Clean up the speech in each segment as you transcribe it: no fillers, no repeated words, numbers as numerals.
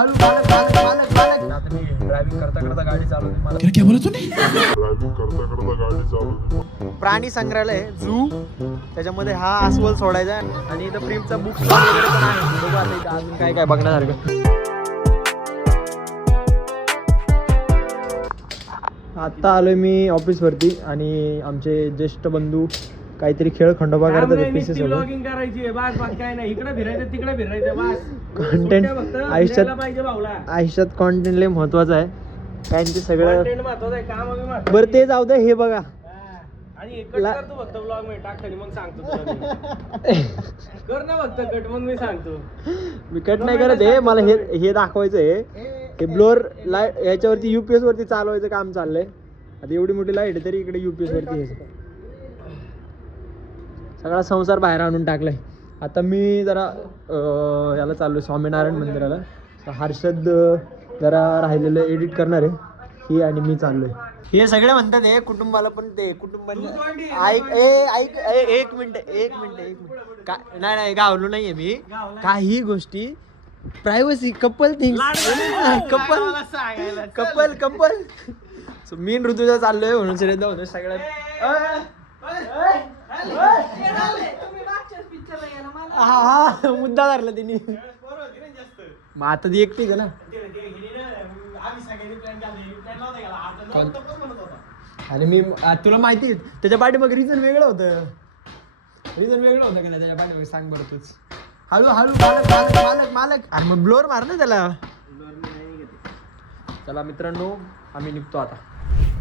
आता मी ड्रायव्हिंग करता करता गाडी चालवते. मला क्या बोला तूने? ड्रायव्हिंग करता करता गाडी चालवते. प्राणी संग्रहालय झू, त्याच्यामध्ये हा अस्वल सोडायचा आहे आणि इथं प्रीमचा बुक स्टॉल वगैरे पण आहे. बघू आता इथं अजून काय काय बघण्यासारखं. आत्ता आलोय मी ऑफिसवरती आणि आमचे ज्येष्ठ बंधू काहीतरी खेळ खंडोबा करतात. पीसेस व्लॉगिंग करायची बास बाकी काय नाही. इकडे फिरायचं तिकडे फिरायचं बास. कंटेंट पाहिजे भाऊला. आयुष्यात कॉन्टेंट लय महत्वाचं आहे. त्यांचे सगळं कंटेंट महत्वाचं आहे, काम आम्ही महत्वाचं. बरं ते जाऊ दे. हे बघा आणि कट करतो फक्त व्लॉग मध्ये टाकताना मग सांगतो तुला मी. कर ना फक्त कट मग मी सांगतो. मी कट नाही करत आहे. मला हे दाखवायचं आहे. हे ब्लोअर लाईट याच्यावरती युपीएस वरती चालवायचं काम चाललंय. आता एवढी मोठी लाईट आहे तरी इकडे युपीएस वरती सगळा संसार बाहेर आणून टाकलाय. आता मी जरा याला चाललोय स्वामीनारायण मंदिराला. हर्षद जरा राहिलेलं एडिट करणार आहे. ही आणि मी चाललोय. हे सगळे म्हणतात हे कुटुंबाला पण ते कुटुंबाला ऐक एक मिनिट नाही गावलो नाहीये मी. काही गोष्टी privacy couple things couple so मी ऋतूचा चाललोय म्हणून श्रेद्धा होतो सगळ्यात. हा मुद्दा धरला तिने. मग आता ती एकटीच आहे ना. आणि मी तुला माहिती त्याच्या पाठी मग रिझन वेगळं होतं का नाही त्याच्या पाठी. सांग बरं तूच. हळू मालक अरे मग ब्लोअर मार ना त्याला. चला मित्रांनो आम्ही निघतो आता.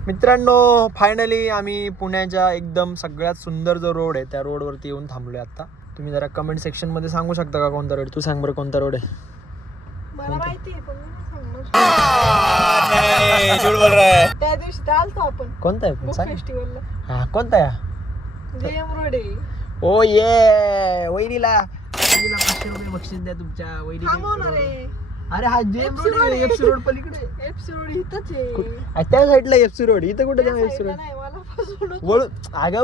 मित्रांनो फायनली आम्ही पुण्याच्या एकदम सगळ्यात सुंदर जो रोड आहे त्या रोडवरती येऊन थांबलोय आता. तुम्ही जरा कमेंट सेक्शन मध्ये सांगू शकता का कोणता रोड. तू सांग बरं कोणता रोड आहे. मला माहिती आहे पण मी सांगणार. त्या दिवशी आलतो आपण कोणता आहे सांग. फेस्टिवलला. हा कोणता आहे. जेएम रोड आहे. ओ ये वहिनीला 500 रुपये बक्षीस द्या तुमच्या थांबवणार वहिनी. आहे. अरे हा जेएम रोड एफसी रोड पलीकडे. एफसी रोड इथंच आहे. त्या साईडला एफसी रोड. इथं कुठे त्या एफसी साईडला रोड. नाही, मला फसवणूक.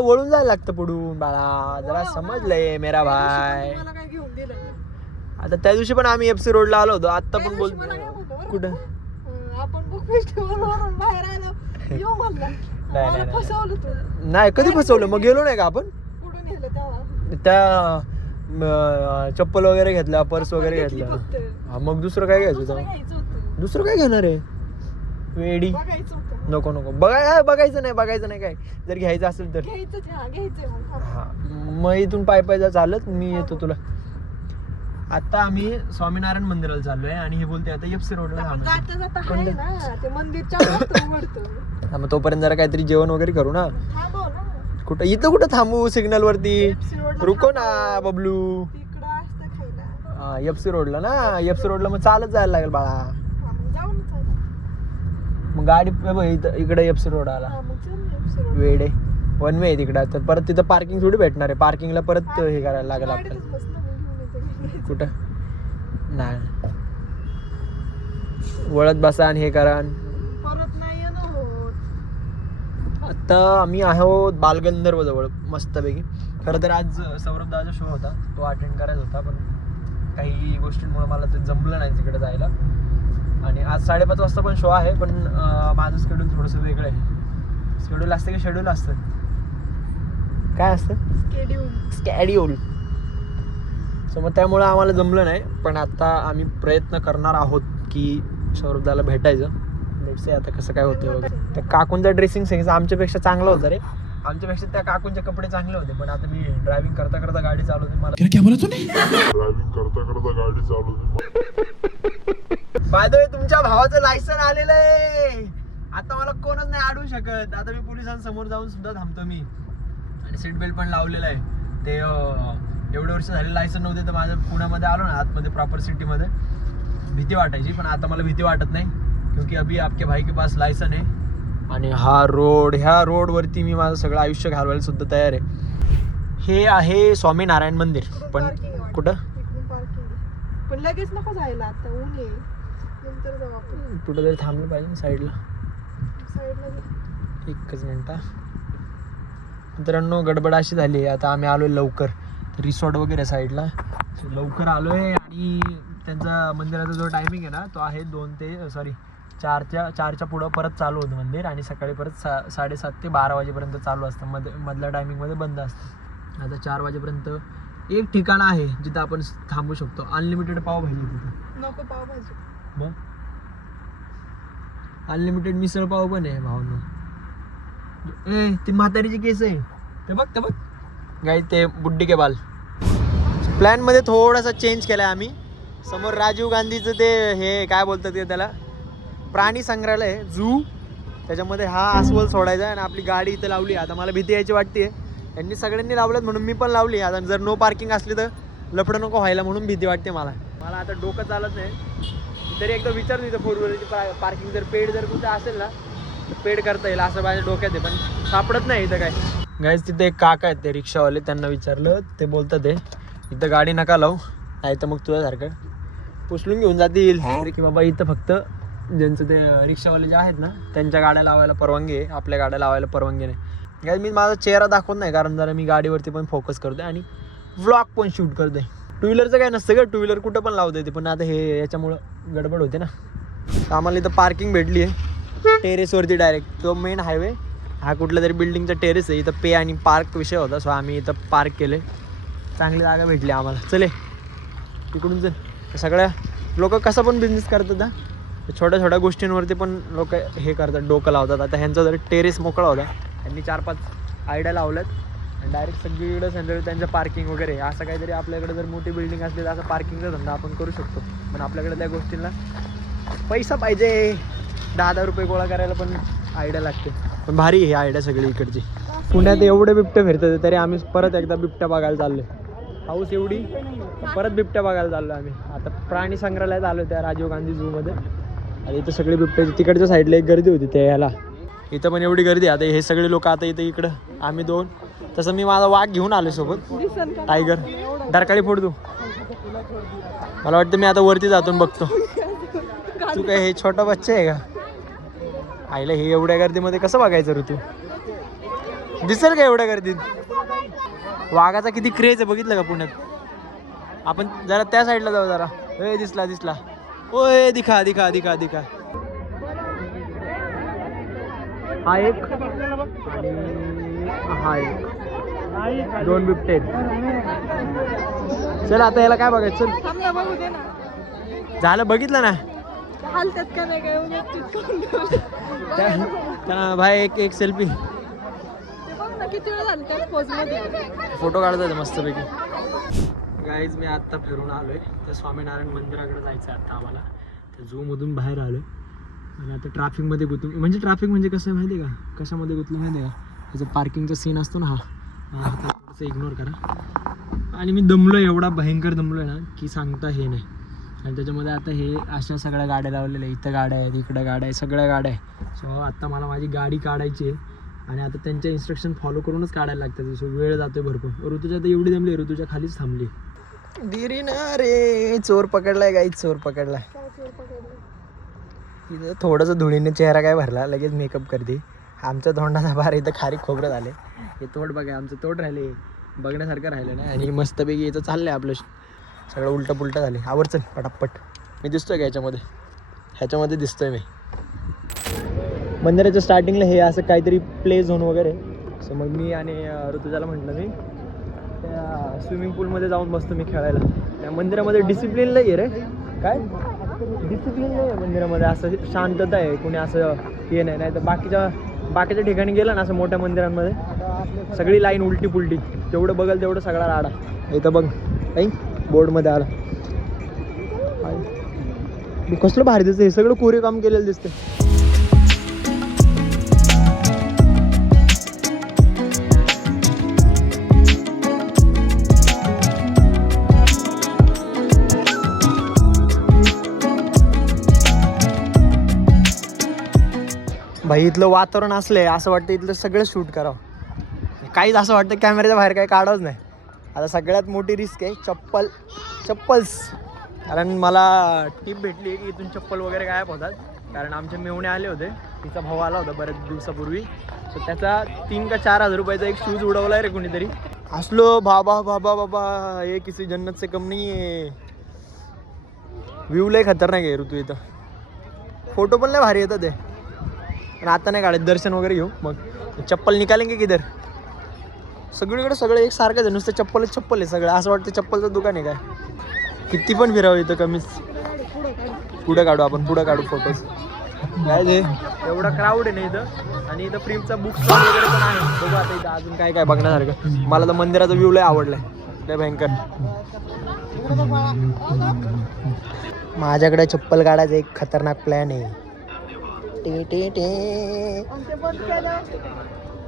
वळून जायला लागतं पुढून बाळा. जरा समजलंय मेरा भाई. मला काय घेऊन दिलं नाही. आता त्या दिवशी पण आम्ही एफसी रोडला आलो होतो. आता त्या पण दिवशी मला काय होतं बरं कुठं का? आपण बुक फेस्टिवल वरून बाहेर आलो. येऊ म्हणला. मला फसवलं तू. नाही कधी फसवलं. मग गेलो नाही का आपण. कुठून नेलं तेव्हा. त्या चप्पल वगैरे घेतल्या पर्स वगैरे घेतलं. फक्त. हा मग दुसरं काय घ्यायचं दुसरं होतं. घ्यायचं होतं. दुसरं काय घेणार आहे वेडी. बघायचं होतं. नको बघायचं नाही काय. जर घ्यायचं असेल तर घ्यायचंच आहे. घ्यायचंय मग. हा मग इथून पाय चालत मी येतो तुला. आता आम्ही स्वामीनारायण मंदिराला चाललोय आणि हे बोलते आता एफसी रोडला जाता जाता आहे ना ते मंदिर 4 वाजता उघडतं. मग तोपर्यंत जरा काहीतरी जेवण वगैरे करू ना. थांबव ना. कुठं थांबू सिग्नल वरती. एफसी रोडला रुको ना थांबव. बबलू. तिकडं असतं खायला. हा एफसी रोडला ना. एफसी रोडला मग चालत जायला लागेल बाळा. हा, मग जाऊ ना चल. मग गाडी इकडे एफसी रोड आला. हा, मग चल ना एफसी रोड. वेडे वन वे तिकडे. तर परत तिथं पार्किंग थोडी भेटणार आहे. पार्किंगला परत हे करायला लागेल गाडीतच आपल्याला. बस ना, मग घेऊन येते. कुठं नाही वळत बसा आणि हे करा. परत नाही येणं होत. आता आम्ही आहोत बालगंधर्व जवळ मस्तपैकी. खरं तर आज सौरभ दादाचा शो होता तो अटेंड करायचा होता पण काही गोष्टींमुळे मला ते जमलं नाही तिकडे जायला. आणि आज 5:30 वाजता पण शो आहे पण माझं शेड्यूल थोडंसं वेगळं आहे. शेड्यूल असतं की शेड्यूल असतं काय असतं स्कॅड्यूल. सो मग त्यामुळं आम्हाला जमलं नाही. पण आता आम्ही प्रयत्न करणार आहोत की सौरभदाला भेटायचं. लेट्स से आता कसं काय होतं वगैरे. त्या काकूंचा ड्रेसिंग सेन्स आमच्यापेक्षा चांगला होता रे. आमच्यापेक्षा त्या काकूंचे कपडे चांगले होते. पण आता मी ड्रायव्हिंग करता करता गाडी चालवते. मला क्या बोला तूने? ड्रायव्हिंग करता करता गाडी चालवते. बाय द वे तुमच्या भावाचं लायसन आलेलं आहे. आता मला कोणच नाही अडवू शकत. आता मी पोलिसांसमोर जाऊन सुद्धा थांबतो मी. आणि सीट बेल्ट पण लावलेलं आहे. ते एवढे वर्ष झाले लायसन नव्हते तर माझं पुण्यामध्ये आलो ना आतमध्ये प्रॉपर सिटीमध्ये भीती वाटायची. पण आता मला भीती वाटत नाही क्योंकि अभी आपके भाई के पास लायसन आहे. आणि ह्या रोडवरती मी माझं सगळं आयुष्य घालवायला सुद्धा तयार आहे. हे आहे स्वामीनारायण मंदिर. पण कुठं इकडून पार्किंग आहे. पण लगेच नको जायला आता ऊन आहे. नंतर जाऊ आपण. कुठं तरी थांबलं पाहिजे साईडला. साईडला एकच मिनटा. मित्रांनो गडबड अशी झाली आता आम्ही आलोय लवकर. रिसॉर्ट वगैरे साईडला लवकर आलोय आणि त्यांचा मंदिराचा जो टायमिंग आहे ना तो आहे 4च्या पुढं परत चालू होतं मंदिर आणि सकाळी परत 7:30 ते 12 वाजेपर्यंत चालू असतं. मधल्या टायमिंगमध्ये बंद असतं. आता 4 वाजेपर्यंत एक ठिकाण आहे जिथं आपण थांबू शकतो. अनलिमिटेड पावभाजी तिथं. नको पावभाजी. मग अनलिमिटेड मिसळ पाव पण आहे भावांनो. ती म्हातारीची केस आहे ते बघ गाई ते बुड्डी के बाल. प्लॅन मध्ये थोडासा चेंज केलाय आम्ही. समोर राजीव गांधीचं ते हे काय बोलतात ते त्याला प्राणी संग्रहालय झू, त्याच्यामध्ये हा अस्वल सोडायचा आणि आपली गाडी इथं लावली. आता मला भीती यायची वाटते. यांनी सगळ्यांनी लावलं म्हणून मी पण लावली. आता जर नो पार्किंग असली तर लफडं नको व्हायला म्हणून भीती वाटते मला. आता डोकं चालत नाही. तरी एकदा विचारतो इथं 4 व्हीलरची पार्किंग जर पेड जर कुठं असेल ना तर पेड करता येईल असं माझ्या डोक्यात आहे, पण सापडत नाही इथं काय. गाईज तिथे एक काका आहेत ते रिक्षावाले, त्यांना विचारलं ते बोलतात ते इथं गाडी नका लावू नाही तर मग तुझ्यासारखं पुसलून घेऊन जातील की बाबा इथं फक्त ज्यांचं ते रिक्षावाले जे आहेत ना त्यांच्या गाड्या लावायला परवानगी आहे, आपल्या गाड्या लावायला परवानगी नाही. गाईज मी माझा चेहरा दाखवत नाही कारण जरा मी गाडीवरती पण फोकस करतोय आणि व्लॉग पण शूट करतोय. 2 व्हीलरचं काय नसतं का, 2 व्हीलर कुठं पण लावता येते, पण आता हे याच्यामुळं गडबड होते ना. आम्हाला इथं पार्किंग भेटली आहे टेरेसवरती डायरेक्ट. तो मेन हायवे हा कुठल्या तरी बिल्डिंगचा टेरेस आहे. इथं पे आणि पार्क विषय होता, सो आम्ही इथं पार्क केले. चांगली जागा भेटली आम्हाला. चले तिकडून चल. सगळ्या लोक कसा पण बिझनेस करतात ना, छोट्या छोट्या गोष्टींवरती पण लोक हे करतात, डोकं लावतात. आता ह्यांचा जर टेरेस मोकळा होता, त्यांनी 4-5 आयडिया लावल्यात आणि डायरेक्ट सगळीकडे त्यांचं पार्किंग वगैरे असं काहीतरी. आपल्याकडे जर मोठी बिल्डिंग असली तर असं पार्किंगचा धंदा आपण करू शकतो, पण आपल्याकडे त्या गोष्टींना पैसा पाहिजे. 10,000 रुपये गोळा करायला पण आयडिया लागते. पण भारी ही आयडिया सगळी इकडची. पुण्यात एवढे बिबटे फिरतात तरी आम्ही परत एकदा बिबट्या बघायला चाललो. पाऊस एवढी परत बिबट्या बघायला चाललो आम्ही. आता प्राणी संग्रहालयात आलो त्या राजीव गांधी झूमध्ये. आणि इथं सगळे बिबटे, तिकडच्या साईडला एक गर्दी होती त्या ह्याला, इथं पण एवढी गर्दी. आता हे सगळे लोक आता इकडं आम्ही 2. तसं मी माझा वाघ घेऊन आलो सोबत, टायगर. डरकाळी फोड तू. मला वाटतं मी आता वरती जातून बघतो. तू काय हे छोटा बच्चा आहे का? आईला हे एवढ्या गर्दीमध्ये कसं बघायचं ऋतू? दिसेल का एवढ्या गर्दीत? वाघाचा किती क्रेज आहे बघितलं का पुण्यात. आपण जरा त्या साईडला जाऊ जरा. दिसला ओय दिखा. हा एक हा एक 2 बिबटे. चल आता याला काय बघायचं. चल थांबला बघू दे ना. झालं बघितलं ना. हालतात का नाही काय भाई एक सेल्फी. किती वेळ झालं त्या पोजमध्ये. फोटो काढतात मस्तपैकी. गाईज मी आत्ता फिरून आलोय त्या स्वामीनारायण मंदिराकडे जायचं आहे आता आम्हाला. त्या झूमधून बाहेर आलो आणि आता ट्रॅफिकमध्ये गुंतून. म्हणजे ट्रॅफिक म्हणजे कसं आहे माहिती आहे का, कशामध्ये गुंतलं माहिती आहे का, त्याचा पार्किंगचा सीन असतो ना, हा थोडंसं इग्नोर करा. आणि मी दमलो एवढा भयंकर दमलो आहे ना की सांगता हे नाही. आणि त्याच्यामध्ये आता हे अशा सगळ्या गाड्या लावलेल्या, इथं गाड्या आहेत, इकडं गाड्या आहे, सगळ्या गाड्या आहे. सो आत्ता मला माझी गाडी काढायची आहे आणि आता त्यांच्या इन्स्ट्रक्शन फॉलो करूनच काढायला लागतात. सो वेळ जातोय भरपूर. ऋतूच्या आता एवढी दमली, ऋतूच्या खालीच थांबली. दिरी ना रे, चोर पकडलाय गाई, चोर पकडलाय. तिथं थोडंसं धुळीने चेहरा काय भरला, लगेच मेकअप करते. आमच्या तोंडाचा भार इथं खारी खोबरं झाले. हे तोड बघा, आमचं तोड राहिले, बघण्यासारखं राहिलं नाही. आणि मस्तपैकी इथं चाललं आहे आपलं सगळं उलटं पुलटं झाले. आवर चल पटापट. मी दिसतोय का ह्याच्यामध्ये दिसतोय मी. मंदिराच्या स्टार्टिंगला हे असं काहीतरी प्ले झोन वगैरे. सो मग मी आणि ऋतुजाला म्हटलं मी त्या स्विमिंग पूलमध्ये जाऊन बसतो मी खेळायला. त्या मंदिरामध्ये डिसिप्लिन नाही आहे रे. काय डिसिप्लिन नाही आहे मंदिरामध्ये, असं शांतता आहे, कुणी असं हे नाही. नाही तर बाकीच्या ठिकाणी गेलं ना असं मोठ्या मंदिरांमध्ये सगळी लाईन उलटी पुलटी, जेवढं बघल तेवढं सगळा राडा. इथं बघ काही बोर्डमध्ये आला. मी कसलं भारी दिसतं, हे सगळं कोरीव काम केलेलं दिसतं. भाई इथलं वातावरण असलंय असं वाटतं इथलं सगळं शूट करावं. काहीच असं वाटतं कॅमेऱ्याच्या बाहेर काही काढावंच नाही. आता सगळ्यात मोठी रिस्क आहे चप्पल्स. कारण मला टीप भेटली की इथून चप्पल वगैरे गायब होतात. कारण आमचे मेवणे आले होते, तिचा भाऊ आला होता बऱ्याच दिवसापूर्वी. सो त्याचा 3 का 4 हजार रुपयाचा एक शूज उडवला रे कोणीतरी. असलो बाबा ये किसी जन्नत से कम नहीं है. व्ह्यू लय खतरनाक आहे ऋतू इथं. फोटो पण लय भारी येतात ते. पण आता नाही काढत, दर्शन वगैरे घेऊ मग. चप्पल निकालेंगे किधर? सगळीकडे सगळं एक सारखंच आहे, नुसतं चप्पलच चप्पल आहे सगळं. असं वाटतं चप्पलचं दुकान आहे काय. किती पण फिरावं इथं कमीच. पुढं काढू आपण, पुढं काढू फोटोज. काय ते एवढा क्राऊड आहे ना इथं. आणि इथं प्रिमचा बुक स्टॉल वगैरे पण आहे. बघू आता इथं अजून काय काय बघण्यासारखं. मला तर मंदिराचा व्ह्यू लय आवडलाय, लय भयंकर. माझ्याकडे चप्पल काढायचा एक खतरनाक प्लॅन आहे. टे टे टे.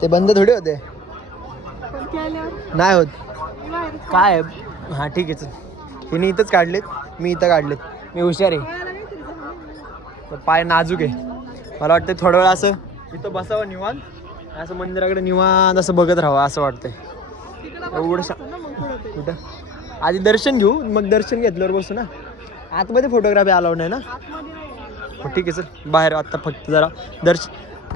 ते बंद थोडे होते, नाही होत. काय हां ठीक आहे चल. हिने इथंच काढलेत, मी इथं काढलेत. मी हुशार आहे. तर पाय नाजूक आहे. मला वाटतं थोडा वेळ असं इथं बसावं निवांत, असं मंदिराकडे निवांत असं बघत राहावं असं वाटतंय. एवढं कुठं आधी दर्शन घेऊ, मग दर्शन घेतल्यावर बसू ना. आतमध्ये फोटोग्राफी अलाउड नाही ना. ठीक आहे सर. बाहेर आत्ता फक्त जरा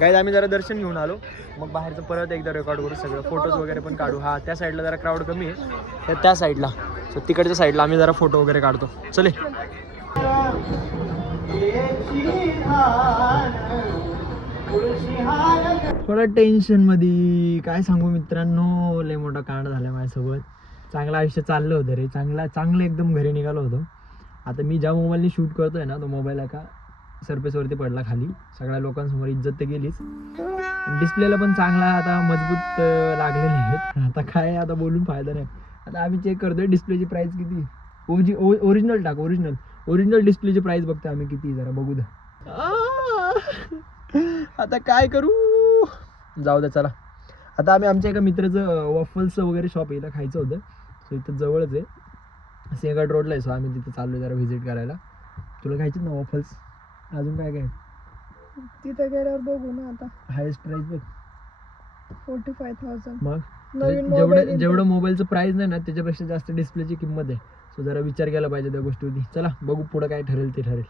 गाईज आम्ही जरा दर्शन घेऊन आलो, मग बाहेरचं परत एकदा रेकॉर्ड करू सगळं. फोटोज वगैरे पण काढू. हा त्या साईडला जरा क्राऊड कमी आहे, तर त्या साईडला, सो तिकडच्या साईडला आम्ही जरा फोटो वगैरे काढतो. चले. थोडं टेन्शनमध्ये काय सांगू मित्रांनो, लय मोठा कांड झाला माझ्यासोबत. चांगलं आयुष्य चाललं होतं रे, चांगलं एकदम घरी निघालो होतो. आता मी ज्या मोबाईलने शूट करतोय ना, तो मोबाईल का सरफेसवरती पडला खाली. सगळ्या लोकांसमोर इज्जत तर गेलीच, डिस्प्लेला पण चांगला आता मजबूत लागलेले आहेत. आता काय आता बोलून फायदा नाही. आता आम्ही चेक करतोय डिस्प्लेची प्राइस किती. ओरिजिनल टाक, ओरिजिनल डिस्प्लेची प्राइस बघतो आम्ही किती, जरा बघू द्या. आता काय करू, जाऊ द्या चला. आता आम्ही आमच्या एका मित्राचं वॉफल्सचं वगैरे शॉप इथं खायचं होतं, सो इथं जवळच आहे, सिंहगड रोडला आहे. सो आम्ही तिथं चाललो जरा व्हिजिट करायला. तुला खायचे ना वॉफल्स? अजून काय काय तिथं गेल्यावर बघू ना. आता हायेस्ट प्राइस बघ 45,000. मग जेवढं मोबाईलचं प्राइस नाही ना, त्याच्यापेक्षा जास्त डिस्प्लेची किंमत आहे. सो जरा विचार केला पाहिजे त्या गोष्टीवरती. चला बघू पुढं काय ठरेल ते ठरेल.